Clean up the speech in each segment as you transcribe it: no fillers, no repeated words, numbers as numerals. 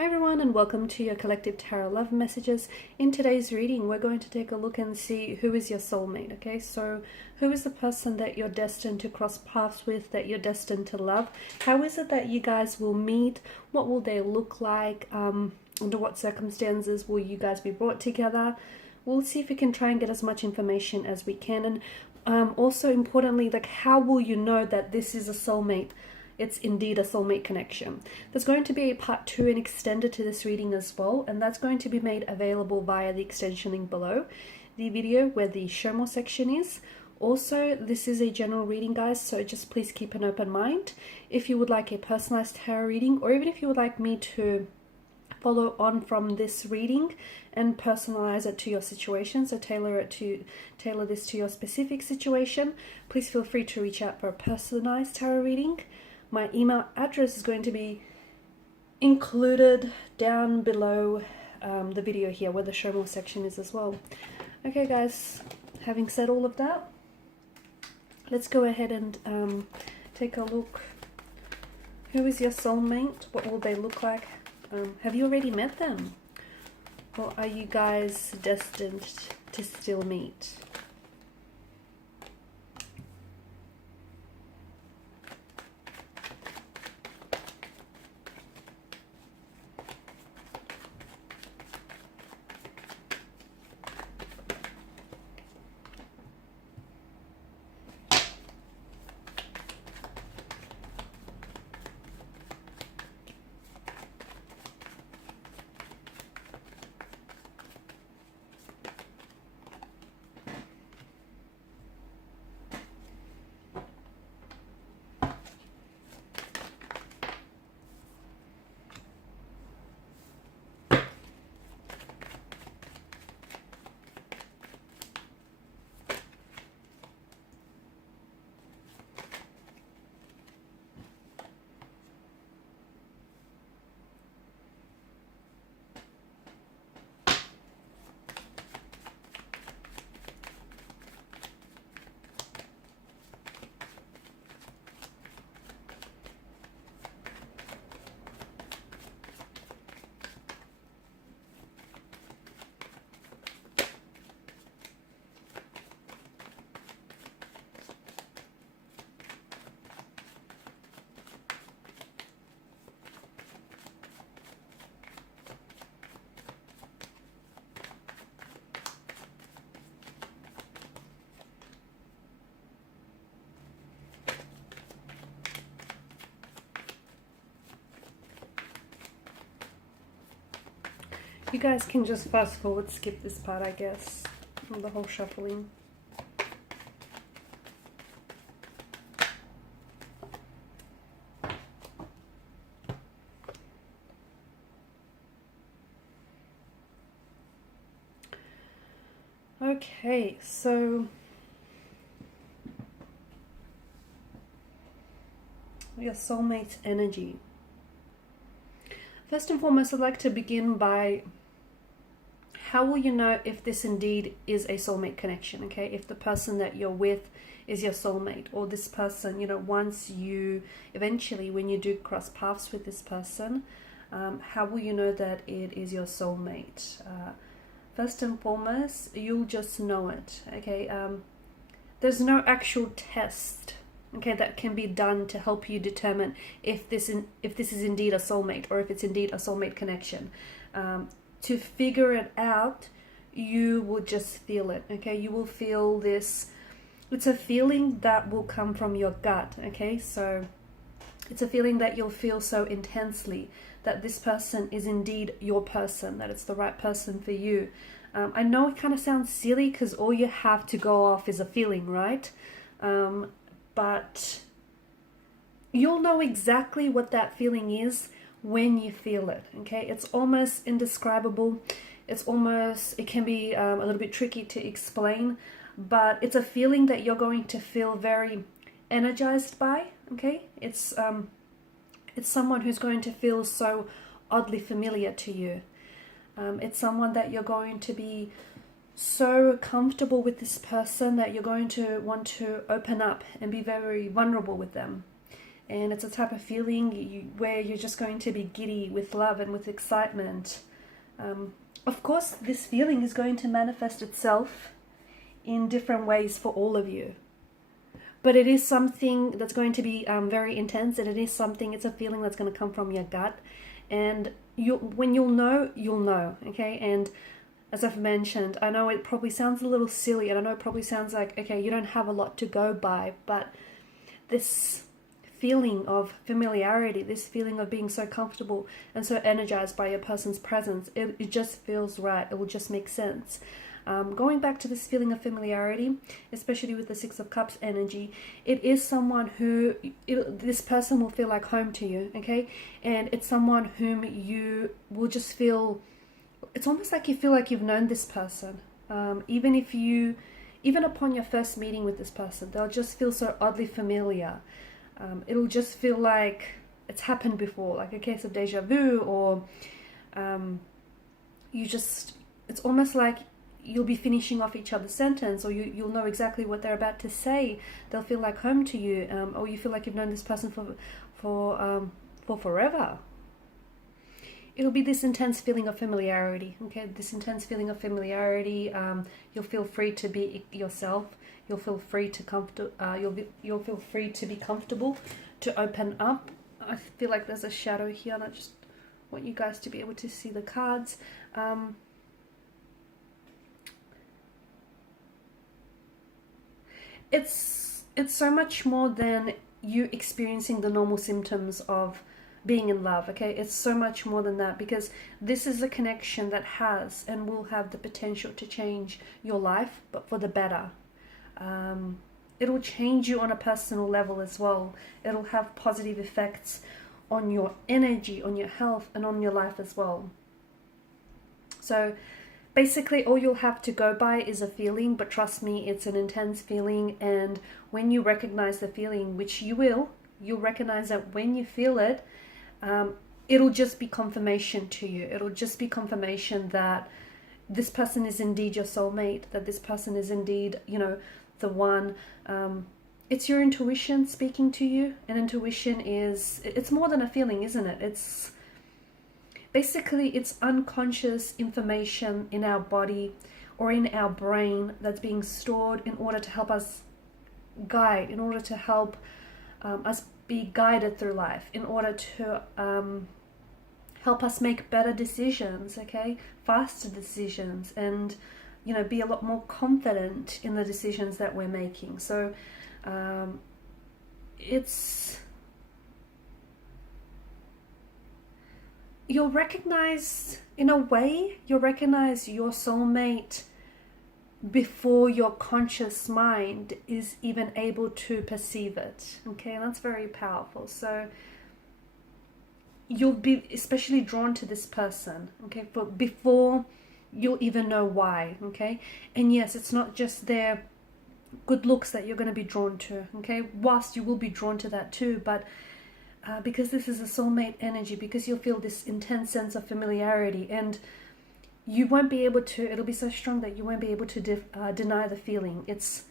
Hi everyone, and welcome to your collective tarot love messages. In today's reading, we're going to take a look and see who is your soulmate. Okay, so who is the person that you're destined to cross paths with, that you're destined to love? How is it that you guys will meet? What will they look like? Under what circumstances will you guys be brought together? We'll see if we can try and get as much information as we can. And also importantly, like, how will you know that this is a soulmate? It's indeed a soulmate connection. There's going to be a part 2 and extended to this reading as well, and that's going to be made available via the extension link below the video where the show more section is. Also, this is a general reading, guys, so just please keep an open mind. If you would like a personalized tarot reading, or even if you would like me to follow on from this reading and personalize it to your situation, so tailor this to your specific situation, please feel free to reach out for a personalized tarot reading. My email address is going to be included down below the video here where the show more section is as well. Okay guys, having said all of that, let's go ahead and take a look. Who is your soulmate? What will they look like? Have you already met them? Or are you guys destined to still meet? You guys can just fast forward, skip this part, I guess, the whole shuffling. Okay, so your soulmate energy. First and foremost, I'd like to begin by, how will you know if this indeed is a soulmate connection, okay? If the person that you're with is your soulmate, or this person, you know, once you, eventually when you do cross paths with this person, how will you know that it is your soulmate? First and foremost, you'll just know it, okay? There's no actual test, okay, that can be done to help you determine if this is indeed a soulmate, or if it's indeed a soulmate connection. To figure it out, you will just feel it, okay? You will feel this. It's a feeling that will come from your gut, okay? So it's a feeling that you'll feel so intensely that this person is indeed your person, that it's the right person for you. I know it kind of sounds silly because all you have to go off is a feeling, right? But you'll know exactly what that feeling is when you feel it, okay? It's almost indescribable. It can be a little bit tricky to explain, but it's a feeling that you're going to feel very energized by, okay? It's someone who's going to feel so oddly familiar to you. It's someone that you're going to be so comfortable with this person that you're going to want to open up and be very vulnerable with them. And it's a type of feeling where you're just going to be giddy with love and with excitement. Of course, this feeling is going to manifest itself in different ways for all of you. But it is something that's going to be very intense, and it's a feeling that's going to come from your gut. And when you'll know, okay? And as I've mentioned, I know it probably sounds a little silly, and I know it probably sounds like, okay, you don't have a lot to go by, but this feeling of familiarity, this feeling of being so comfortable and so energized by your person's presence, it just feels right. It will just make sense. Going back to this feeling of familiarity, especially with the Six of Cups energy, it is someone who, this person will feel like home to you, okay? And it's someone whom you will just feel, it's almost like you feel like you've known this person. Even upon your first meeting with this person, they'll just feel so oddly familiar. It'll just feel like it's happened before, like a case of deja vu, or it's almost like you'll be finishing off each other's sentence, or you'll know exactly what they're about to say. They'll feel like home to you, or you feel like you've known this person for forever. It'll be this intense feeling of familiarity, okay? This intense feeling of familiarity. You'll feel free to be yourself. You'll feel free to you'll feel free to be comfortable, to open up. I feel like there's a shadow here, and I just want you guys to be able to see the cards. It's so much more than you experiencing the normal symptoms of being in love, okay? It's so much more than that, because this is a connection that has and will have the potential to change your life, but for the better. It'll change you on a personal level as well. It'll have positive effects on your energy, on your health, and on your life as well. So basically, all you'll have to go by is a feeling, but trust me, it's an intense feeling. And when you recognize the feeling, which you'll recognize that when you feel it, it'll just be confirmation to you. It'll just be confirmation that this person is indeed your soulmate, that this person is indeed, the one. It's your intuition speaking to you. And intuition it's more than a feeling, isn't it? It's basically, it's unconscious information in our body or in our brain that's being stored in order to help us guide, in order to help us be guided through life, in order to help us make better decisions, okay? Faster decisions, and be a lot more confident in the decisions that we're making. So you'll recognize, in a way, you'll recognize your soulmate before your conscious mind is even able to perceive it, okay? And that's very powerful. So you'll be especially drawn to this person, okay, before you'll even know why, okay? And yes, it's not just their good looks that you're going to be drawn to, okay? Whilst you will be drawn to that too, but because this is a soulmate energy, because you'll feel this intense sense of familiarity, and you won't be able to, it'll be so strong that you won't be able to deny the feeling. It's,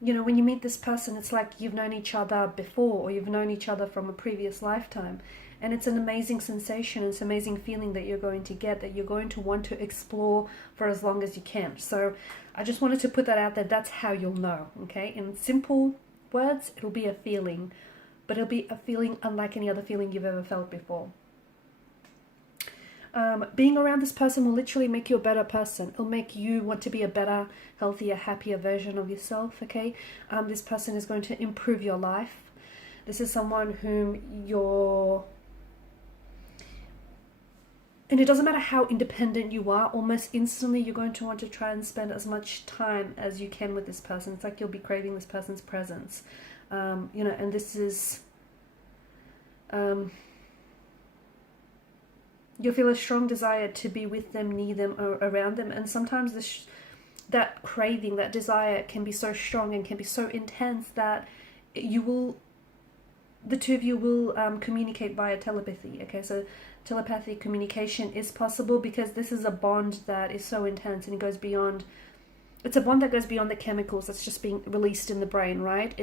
when you meet this person, it's like you've known each other before, or you've known each other from a previous lifetime. And it's an amazing sensation, it's an amazing feeling that you're going to get, that you're going to want to explore for as long as you can. So I just wanted to put that out there. That's how you'll know, okay? In simple words, it'll be a feeling, but it'll be a feeling unlike any other feeling you've ever felt before. Being around this person will literally make you a better person. It'll make you want to be a better, healthier, happier version of yourself, okay? This person is going to improve your life. This is someone whom and it doesn't matter how independent you are, almost instantly you're going to want to try and spend as much time as you can with this person. It's like you'll be craving this person's presence. And this is... you'll feel a strong desire to be with them, near them, or around them. And sometimes that craving, that desire can be so strong and can be so intense that the two of you will communicate via telepathy. Okay, so telepathic communication is possible because this is a bond that is so intense, and it goes beyond... It's a bond that goes beyond the chemicals that's just being released in the brain, right?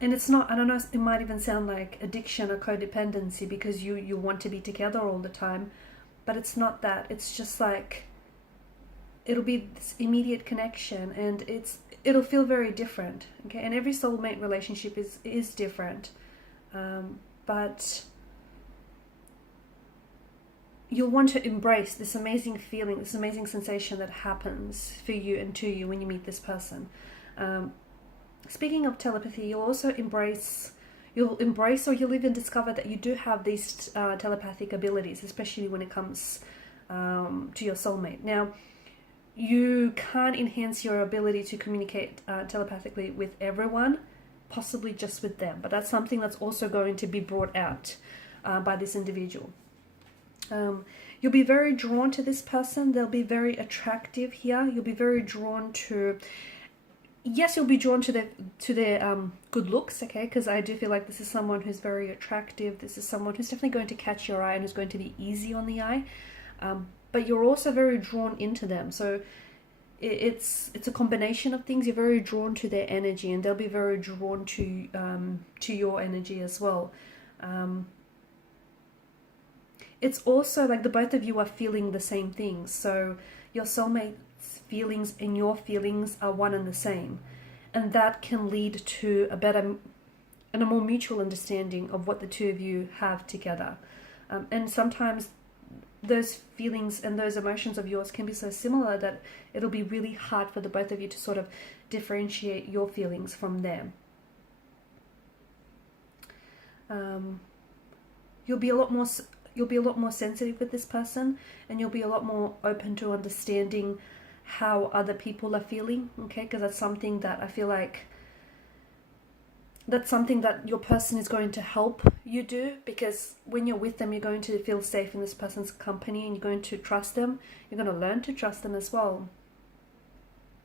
and it's not, I don't know, it might even sound like addiction or codependency because you want to be together all the time, but it's not that. It's just like, it'll be this immediate connection, and it'll feel very different, okay? And every soulmate relationship is different, but you'll want to embrace this amazing feeling, this amazing sensation that happens for you and to you when you meet this person. Speaking of telepathy, you'll embrace or you'll even discover that you do have these telepathic abilities, especially when it comes to your soulmate. Now, you can't enhance your ability to communicate telepathically with everyone, possibly just with them, but that's something that's also going to be brought out by this individual. You'll be very drawn to this person. They'll be very attractive here. You'll be very drawn to, yes, you'll be drawn to their good looks, okay? Because I do feel like this is someone who's very attractive. This is someone who's definitely going to catch your eye and who's going to be easy on the eye. But you're also very drawn into them. So it's a combination of things. You're very drawn to their energy, and they'll be very drawn to your energy as well. It's also like the both of you are feeling the same things. So your soulmate's feelings and your feelings are one and the same. And that can lead to a better and a more mutual understanding of what the two of you have together. And sometimes those feelings and those emotions of yours can be so similar that it'll be really hard for the both of you to sort of differentiate your feelings from them. You'll be a lot more sensitive with this person, and you'll be a lot more open to understanding how other people are feeling, okay? Because that's something that I feel like that's something that your person is going to help you do, because when you're with them, you're going to feel safe in this person's company, and you're going to trust them. You're going to learn to trust them as well.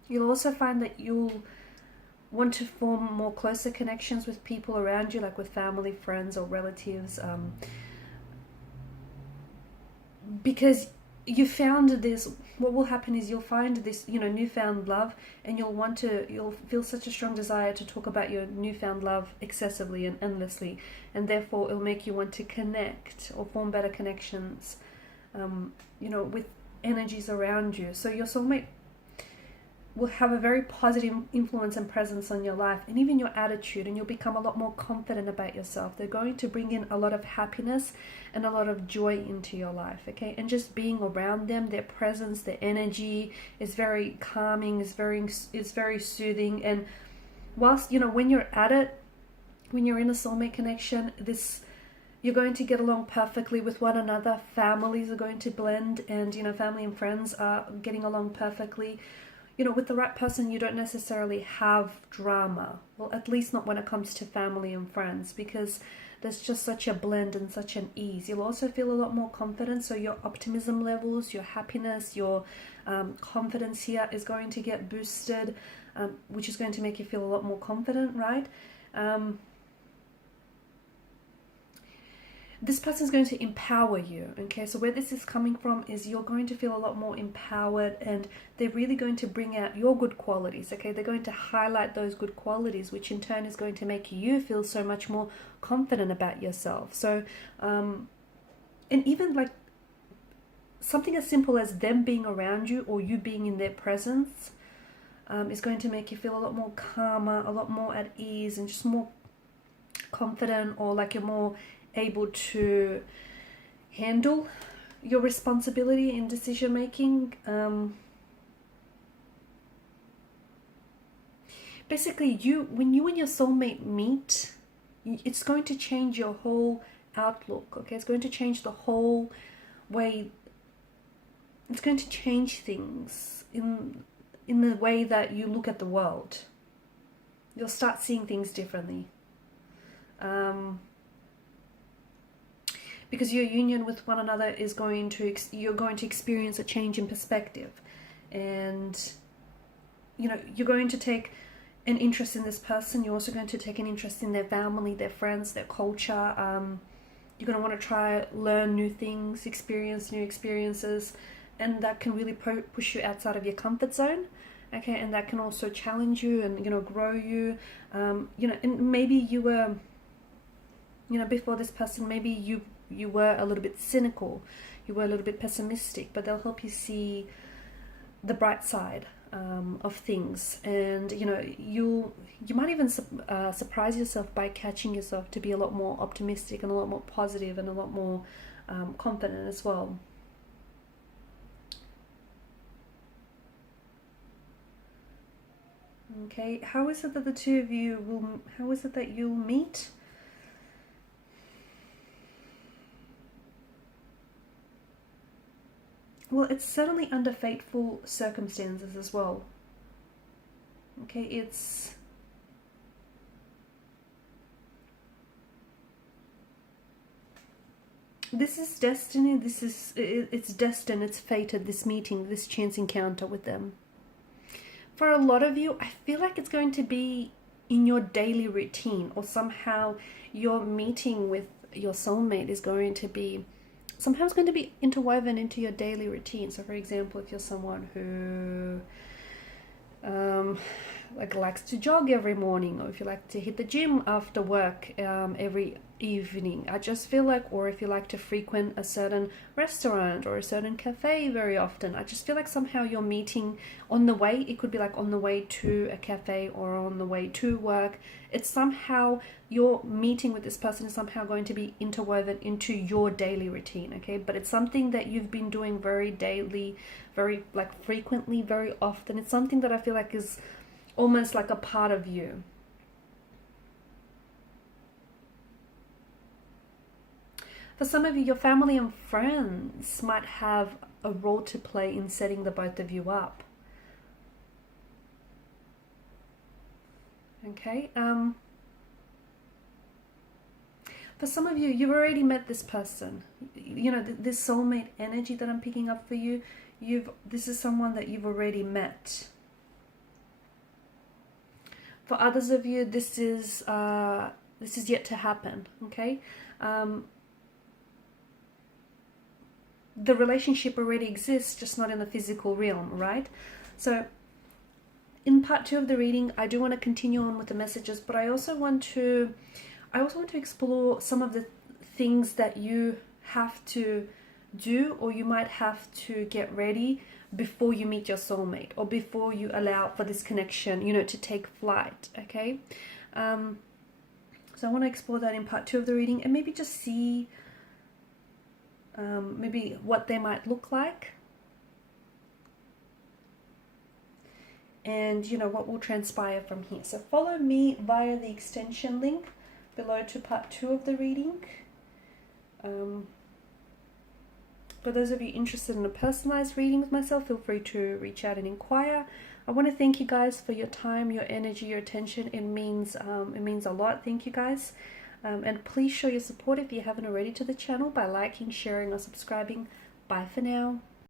You'll also find that you'll want to form more closer connections with people around you, like with family, friends, or relatives, because you found this. What will happen is you'll find this, newfound love, and you'll feel such a strong desire to talk about your newfound love excessively and endlessly, and therefore it'll make you want to connect or form better connections, with energies around you. So your soulmate will have a very positive influence and presence on your life, and even your attitude, and you'll become a lot more confident about yourself. They're going to bring in a lot of happiness and a lot of joy into your life, okay? And just being around them, their presence, their energy is very calming, is very soothing. And whilst, when you're at it, when you're in a soulmate connection, you're going to get along perfectly with one another. Families are going to blend, and, family and friends are getting along perfectly. With the right person, you don't necessarily have drama. Well, at least not when it comes to family and friends, because there's just such a blend and such an ease. You'll also feel a lot more confident, so your optimism levels, your happiness, your confidence here is going to get boosted, which is going to make you feel a lot more confident, right? This person is going to empower you, okay? So where this is coming from is you're going to feel a lot more empowered, and they're really going to bring out your good qualities, okay? They're going to highlight those good qualities, which in turn is going to make you feel so much more confident about yourself. So, and even like something as simple as them being around you or you being in their presence is going to make you feel a lot more calmer, a lot more at ease, and just more confident, or like you're more able to handle your responsibility in decision making. Basically, when you and your soulmate meet, it's going to change your whole outlook, okay? It's going to change the whole way. It's going to change things in the way that you look at the world. You'll start seeing things differently. Because your union with one another is you're going to experience a change in perspective, and you're going to take an interest in this person. You're also going to take an interest in their family, their friends, their culture. You're going to want to learn new things, experience new experiences, and that can really push you outside of your comfort zone. okay, and that can also challenge you and, you know, grow you. You know, and maybe you were, you know, before this person, maybe you were a little bit cynical, you were a little bit pessimistic, but they'll help you see the bright side of things. And, you know, you might even surprise yourself by catching yourself to be a lot more optimistic and a lot more positive and a lot more confident as well. Okay, how is it that the two of you will, how is it that you'll meet? Well, it's certainly under fateful circumstances as well. Okay, this is destiny, it's destined, it's fated, this meeting, this chance encounter with them. For a lot of you, I feel like it's going to be in your daily routine, or somehow your meeting with your soulmate is going to be sometimes going to be interwoven into your daily routine. So for example, if you're someone who like likes to jog every morning, or if you like to hit the gym after work every evening, I just feel like, or if you like to frequent a certain restaurant or a certain cafe very often, I just feel like somehow you're meeting on the way. It could be like on the way to a cafe or on the way to work. It's somehow your meeting with this person is somehow going to be interwoven into your daily routine, okay? But it's something that you've been doing very daily, very like frequently, very often. It's something that I feel like is almost like a part of you. For some of you, your family and friends might have a role to play in setting the both of you up. Okay. For some of you, you've already met this person. You know, this soulmate energy that I'm picking up for you, this is someone that you've already met. For others of you, this is yet to happen. Okay. The relationship already exists, just not in the physical realm, right? So in part 2 of the reading, I do want to continue on with the messages, but I also want to explore some of the things that you have to do, or you might have to get ready before you meet your soulmate, or before you allow for this connection, you know, to take flight. Okay. So I want to explore that in part 2 of the reading, and maybe just see maybe what they might look like, and you know what will transpire from here. So follow me via the extension link below to part 2 of the reading. For those of you interested in a personalized reading with myself, feel free to reach out and inquire. I want to thank you guys for your time, your energy, your attention. It means a lot. Thank you guys. And please show your support if you haven't already to the channel by liking, sharing, or subscribing. Bye for now.